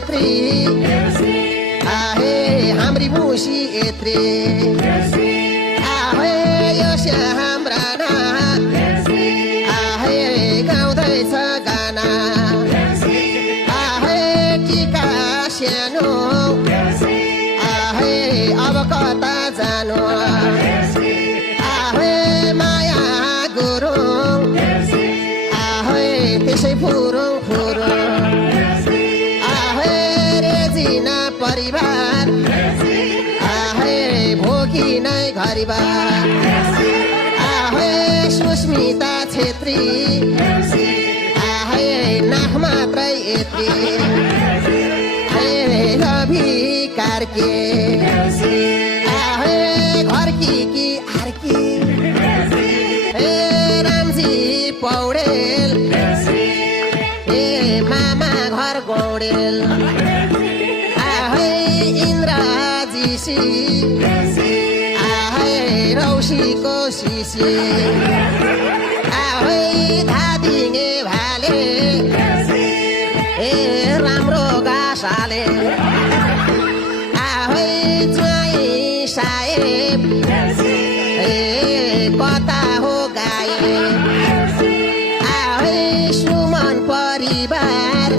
छेत्री आहे हाम्री मुसी यत्रे आहे यो हाम्रा आहे गाउँदैछ गाना आहे टिका सानो आहे अब कता जानु आहे माया गुरुङ आहे त्यसै फुरुङ फुरुङ आहे रेजिना परिवार आहे भोगी नै घरिबार आहे सुस्मिता छेत्री आहे नाक मात्रै यति रवि कार्के आहे घरकी कि आर्की रामजी पौडेल मामा घर गौडेल आहे इन्द्रजीसी आहे रौसीको सिसी आहे धादिङे भाले राम्रो गासाले आहे ज्वाइँ साहेब कता हो गाए आहे सुमन परिवार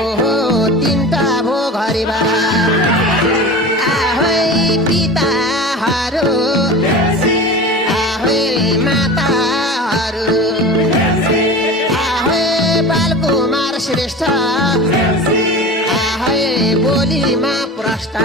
ओहो तिनटा भो घरिबार आहे पिताहरू आहे माताहरू आहे बालकुमार श्रेष्ठ आहे बोलीमा प्रष्ट